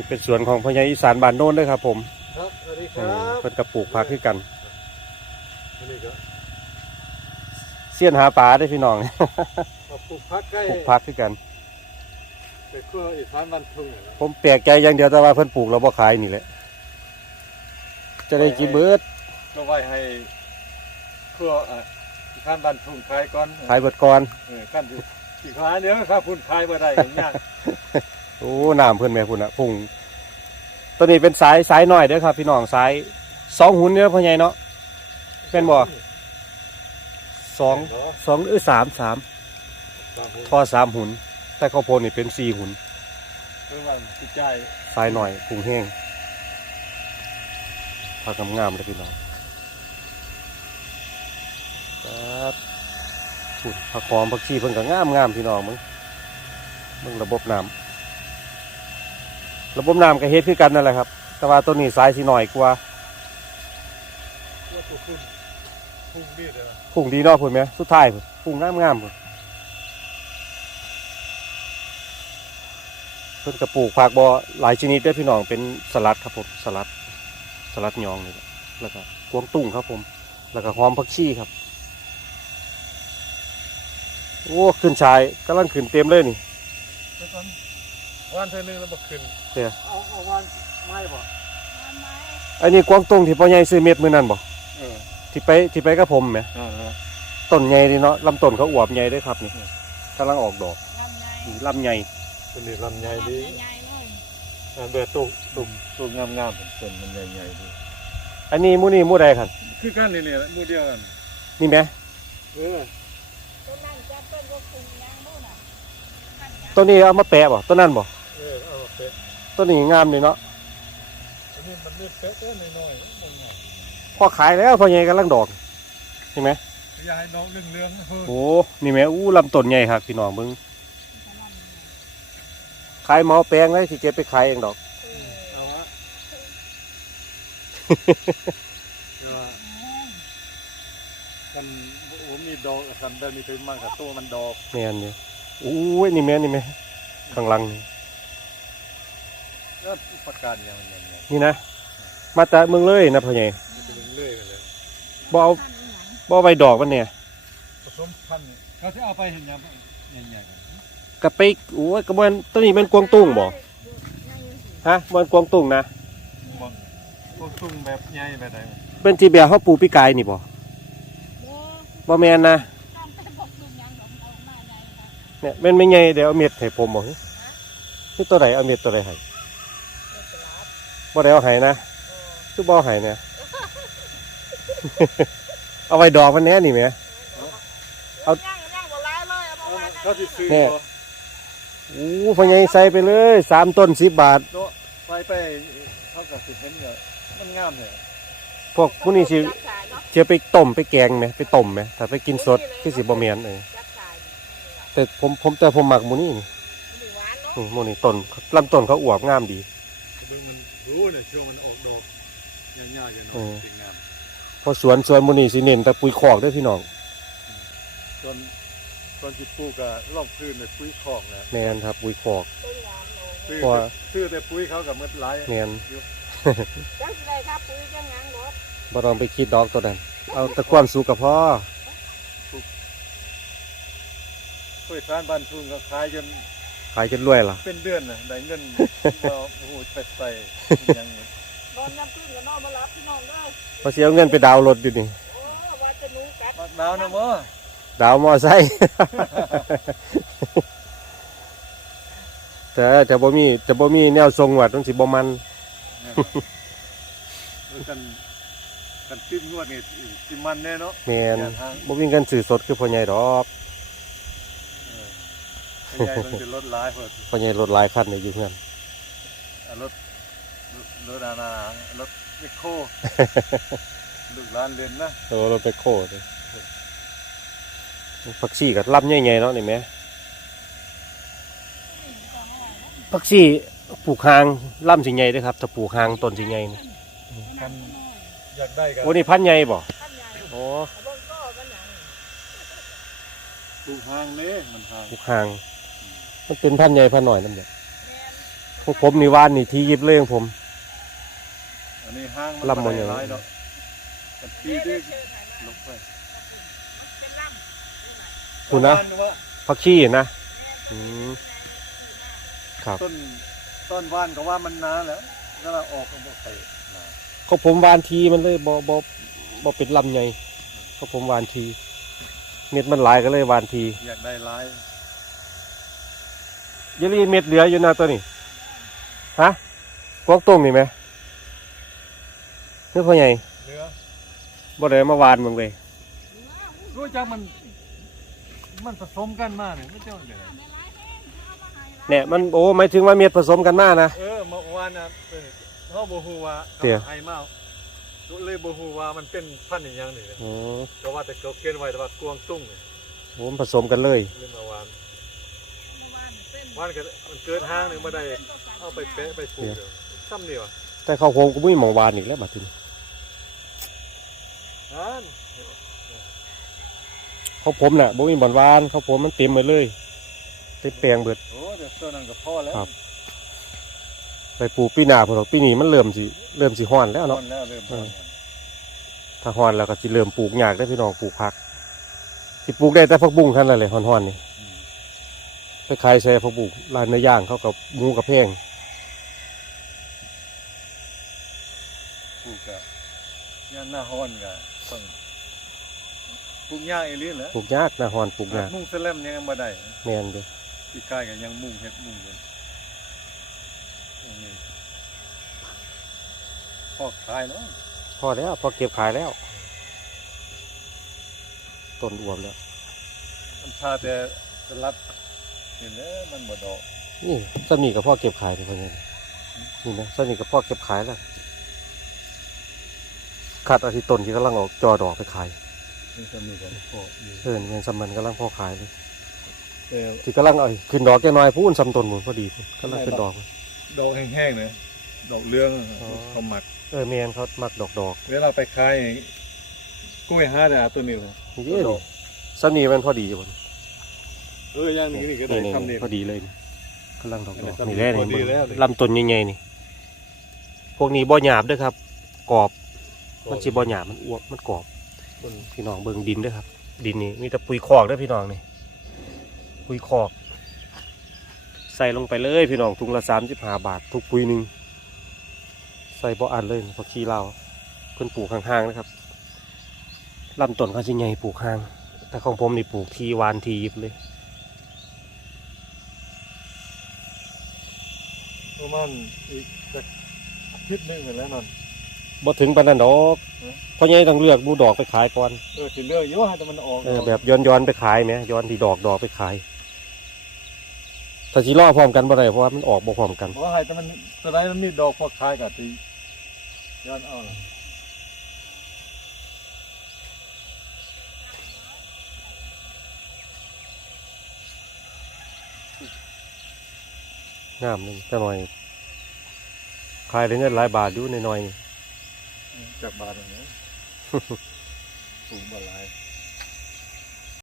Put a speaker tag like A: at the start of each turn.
A: นี่เป็นสวนของพญาอีสานบ้านโน้นเด้วยครับ ผม
B: ครับสวัสดีค
A: เอ
B: รั
A: อบเพิ่นกระปลูกผักคือกัน
B: อันนี้ก็
A: เสี้ยนหาปลาได้อพี่น้อง
B: มาปลูกพักใกล้
A: ปลูกผักคือกัน
B: ไปขั้วอีสานบ้านทุ่งนี่แหละ
A: ผมแปลกใจอย่างเดียวแต่ว่าเพิ่นปลูกแล้วบ่ขายนี่แหละจะได้กี่เบิด
B: ก็ไว้ให้ขั้วอะอีสานบ้านทุ่งขายก่อน
A: ขายเบิดก่อน
B: เออขั้นที่ที่ขายเดี๋ยวครับคุณขายบ่ได้อย่างยาก
A: โอ้น้ำเพิ่อนแม่พุ่นน่ะพุ่งตัวนี้เป็นสายสายหน้อยเด้อครับ พี่น้องสายสองหุ่นเด้อพ่อใหญ่เนาะเป็นบ่สองสองหรือสามสาม
B: สามหุ่น
A: พอสามหุ่นแต่ข้าวโพดนี่เป็นสี่หุ่น
B: สาย
A: หน่อยพุ่งแห้งผักงามๆเลยพี่น้องครับพุ่นผักหอมผักชีเพิ่นก็งามงามๆพี่น้องมึงมึงระบบน้ำ ระบบน้ำก็เฮ็ดคือกันนั่นแหละครับ แต่ว่าตัวนี้สายสีหน่อยกว่า
B: แล้วก็ขึ้นพุ่งดีเลยนะ
A: พุ่งดีนาะพุ่นไหมสุดท้ายพุ่นพุ่งงามงามๆพุ่นเพิ่นกระปลูกผักบ่หลายชนิดด้อพี่น้องเป็นสลัดครับผมสลัดสลัดยองนี่แหละแล้วก็กวงตุ้งครับผม แล้วก็หอมผักชีครับโอ้ขึ้นชายกำลังขึ้นเต็มเลยนี่
B: วตอนวันเท่านึงแล้วบ่ขึ้น
A: เดี๋ยว
B: เอาเอาวันไม่บ่
A: อันนี้กวางตุ้งที่พ่อใหญ่ซื้อเม็ดมือนั่นบ่
B: เออ
A: ที่ไปที่ไปกับผมไหม
B: อ่า
A: ต้นใหญ่ดีเนาะลำต้นเขาอวบใหญ่เด้วยครับนี่กำลังออกดอกนี่ลำใหญ่
B: ๆตัวนี้ลำใหญ่ดีอ่าเบื่อตุกตุกตุกงามๆเป็นต้นมันใหญ่ๆดี
A: อันนี้หมูนี่หมูใดครับ
B: คือกันนี่เนี่ยหมู่เดียวกัน
A: นี่ไหม
B: เออ
A: ต้นนี้เอามาแปะบ่ต้นนั้นบ่
B: เออเอาเป๊ะ
A: ต้นนี้งามเลยเนาะ
B: อันนี้มันนี่เป๊ะเป๊ะน้อยๆมันง่าย
A: พอขายแล้วพ่อใหญ่กำลังดอกเห็นไหม
B: อย่าให้น้องเรื่องๆนะเพิ่น
A: โอ้นี่แหม่อู้ลำต้นใหญ่ครับพี่น้องมึงขายเหมาแปลงเลยที่เก็บไปขายเองดอก
B: เอาฮะเดี๋ยวว่ามันโอ้มีดอกสันเดินนี่ถึงมันกับตัวมันดอก
A: แม่นเนี่ยอู้ยนี่แม่นี่แม่ข้างหลังนี่
B: แล้วประกาศอย่างมันอย่างเงี้ย
A: นี่นะ มาจากเมืองเลยนะพ่อใหญ่
B: มันจะเรื่อยๆกันเลย
A: บ่เอาบ่เอาใบดอกมันเนี่ย
B: ผสมพันธุ์เขาจะเอาไปเห็นยังใหญ่ๆกัน
A: กะไปโอ้ยกระบวนต้นนี้เป็นกวางตุ้งบ่ฮะมันกวางตุ้งนะ
B: บ่พวกตุ้งแบบใหญ่แบบไหน
A: เป็นที่แบบเฮาปลูกปีกายนี่บ่บ่แม่นนะเนี่ยแม่นไม่ใหญ่เดี๋ยวเอาเม็ดให้ผมบ่นี่ตัวไหนเอาเม็ดตัวไหนให้ บ่ได้เอาให้นะคือบ่เอาให้เนี่ย เอาไว้ดอกมันแน่นี่แหม
B: เขาจะซื้อ
A: แน่
B: บ่
A: อู้พ่อใหญ่ใส่ไปเลยสามต้น10บาท
B: โตะไปไปเขาก็สิเห็นเนี่ยมันงามเลย
A: พวกผู้นี้สิสิเอาไปต้มไปแกงไหมไปต้มไหมถ้าไปกินสดคือสิบ่แม่นเออแต่ผมผมแต่ผมมักหมูนี่นี่นี่หมูนี่ต้นลำต้นเขาอวบงามดี
B: ดูมัน รู้เนี่ยช่วงมันออกดอกยาวๆอย่างน้อ
A: เออ
B: ยงาม
A: เพอสวนสวนหมูนี่สิเน้นแต่ปุ๋ยคอกเด้วยพี่น้อง
B: ตอนตอนจิปลูกอะรอบพื้นเนี่ยปุ๋ยคอกแหละ
A: แมนครับปุ๋ยคอก
B: ซื้อ
A: เพราะว่า
B: ซื้อแต่ปุ๋ยเขากับมืดไหลาย
A: แมน
C: จังสิได้ครับปุ๋ยจังหยังดอก
A: บ่ต้องไปคิดดอกตัวนั้น เอาแต่ความสุขกับพ่อ
B: ปุ๋ยทานบ้านทุ่งก็ขายจน
A: ขายจนรวยล่ะ
B: เป็นเดือนน่ะได้เงินเราโอ้โหไปใส่ยัง
C: นอนน้ำพึ่งกับนอนมารับพี่น้องเด้อ
A: พอเสียเงินไปดาวน์รถอยู่นี่
C: โอ้ว่าจะหนูกัด
B: บักดาวนะมั้
A: ดาวน์มอไซค์ แต่จะบ่มีจะบ่มีแนวทรงวัดมันสิบ่มัน
B: กันกันติ้มนวดนี่ติมันแน่เนาะ
A: แมน
B: อย่าทาง
A: บ่มีเงินซื้อสดคือพ่อใหญ่ดอก
B: ขยายมันจะลดหลายเพิ่น
A: พ่อใหญ่รถหลายคันเนี่ยอยู่เฮือน
B: อะรถรถรถอาณารถมิโครลูกหลานเรียนนะ
A: โอ้รถไปโคตรผักชีกับลำใหญ่ๆเนาะนี่แหม่ผักชีปลูกหางลำสิใหญ่เด้อครับถ้าปลูกหางต้นสิใหญ่นี่
B: ท่านอยากได้กัน
A: โอ้นี่พันธุ์ใหญ่บ่
C: ท่านใหญ่
A: โอ้
C: เบิ่งก็มันหยัง
B: ปลูกหางเน่มันหาง
A: ปลูกหาง มันเป็นพันธุ์ใหญ่พันธุ์น้อยนำเด้อ
C: แม่น
A: พวกผมนี่วานนี่ทียิบเลยของผม
B: อันนี้ห้างมัน
A: ลำมันอย่าง
B: ไรเนาะมันปีด้วยลงไป
C: เป็นลำ
A: คุณนะ
B: ประมาณว่า
A: พักขี้นะอืมครับ
B: ต้นต้นว่านก็ว่ามันนานแล้วก็เราออกก็บอกใส่นา
A: เขาผมวานทีมันเลยบ่บ่บ่เป็นลำใหญ่เขาผมวานที เม็ดมันหลายก็เลยวานที
B: อยากได้ร้าย
A: อ ยังมีเม็ดเหลืออยู่นะตัวนี้ฮะกวางตุ้งนี่ไหมเนื้อพ่อใหญ่
B: เนื้อ
A: บ่ได้มาวานมึงเลย
B: รู้จักมัน มันผสมกันมากเนี่ยไม่เจ้าเลย
A: เนี่ยมันโอ้หมายถึงว่าเม็ดผสมกันมากนะ
B: เออเมื่อวานนะเออเขาโบฮูว่า
A: เดี๋ยว
B: ไอ้มาเลยโบฮูว่ามันเป็นพันธุ์อหย่างนี่
A: โอ้
B: ก็ว่าแต่เขาเขียนไว้แต่ว่ากวางตุ้งเนี่ย
A: โหมันผสมกันเลย
B: เล่นมาวาน
C: เมื่อ วานเป็น
B: วานก็มันเกิดห้างหนึ่งมาได้เอาไปเป๊ะไปปลูกเดี๋ยวซ้ำนี่วะ
A: แต่เขาวโคมก็ไม่มีหมองวานอีกแล้วบัดนี้
B: นั่น
A: เขาผมน่ะบ่มีบ่อนวานเขาผมมันเต็มไปเลยเต็มแปลงเบิด
B: โอ้เดี๋ยวตัวนั้นก็พอแล้ว
A: ครับ ไปปลูกปีหน้าพุ่นดอกปีนี้มันเริ่มสิเริ่มสิฮ้อนแล้ว
B: พอ
A: เนาะ
B: แล้วเริ่มพอ
A: เออถ้าฮ้อนแล้วก็สิเริ่มปลูกยากได้อพี่น้องปลูกผักสิปลูกได้แต่ผักบุ้งเท่านั้นแหละฮ้อนๆนี่
B: อืม
A: ไปขายใส่ผักบุ้งร้านเนื้อย่างเขากับหมูกับแพง
B: ปลูกกะย่านหน้าฮ้อนกะต้องปลูกยากเอเลี่ยนแหล้ว
A: ปลูกยากหน้าฮ้อนปลูกยาก
B: มุ่งเสลมยังบ่ได้
A: แม่นเด้อ
B: ที่ใกล้กันยังมุ่งเฮ็ดมุ่งกันตรงนี้พอขายเนาะ
A: พอแล้วพอเก็บขายแล้ว ต้นอวมแล้ว
B: มันพาแต่สลัด เห็นแล้วมันบ่ดอก
A: นี่สนีกับพ่อเก็บขายเลยพ่อเนี่ยนี่นะสนีกับพ่อเก็บขายแล้วขาดอาทิตย์ต้นที่กำลังออกจอดอกไปขาย
B: นี่ก็มีกันพออยู่
A: เออนี่เป็นสมันกำลังพ่อขายเลย
B: แต่
A: ที่กำลังเอาขึ้นดอกแก่น้อยพูนซ้ำต้นหมุนพอดีกำลังขึ้นดอก
B: ดอกแห้งๆนะดอกเรือง
A: อ๋อ
B: เขาหมัก
A: เออแมนเขามักดอกดอก
B: เวลาไปขายกล้วยห้าดาวตัวนี้เหรอ
A: นี่เด้นี่สนีมันพอดีอยู่บน
B: เออย่างนี้นี่ก็ได้
A: นี่
B: ทำนี่
A: พอดีเลยนี่กำลังดอกดอก
B: อันนี้
A: นี่แหละ
B: พอดี
A: นี่
B: แล้วนี่
A: ลำต้นใหญ่ๆนี่ พวกนี้บ่หยาบเด้วยครับ กรอบ มันสิบ่หยาบมันอ้วกมันกรอบพี่น้องเบิ่งดินเด้วยครับ ดินนี่มีแต่ปุ๋ยคอกเด้วยพี่น้องนี่ปุ๋ยคอก ใส่ลงไปเลยพี่น้องถุงละสามสิบห้าบาท ทุกปุ๋ยหนึ่งใส่บ่อันเลยพอขี้เหล้าเพิ่นปลูกห่างๆนะครับลำต้นเขาสิใหญ่ปลูกห่างแต่ของผมนี่ปลูกทีวานทียิบเลย
B: ประมาณอีกสักอาทิตย์หนึงแล้วนั่น
A: บ่ถึงปานนั้นดอก
B: เออ
A: เพราะยังต้องเลือกหมูดอกไปขายก่อน
B: เออสิเลือกอยู่ให้แต่มันออก
A: เออแบบย้อนย้อนๆไปขายไหมย้อนที่ดอกดอกไปขายแต่สิรอพร้อมกันบ่ได้เพราะว่ามันออกบ่พร้อมกัน
B: เพราะว่าให้แต่มันสไลด์มันมีดอกพอขายกับที่ย้อนเอาล่ะ
A: งามนึงแต่หน่อยขายได้เงินหลายบาทอยู่ในน้อยๆนี่
B: จากบาทอย่างนี้สูงบาหลาย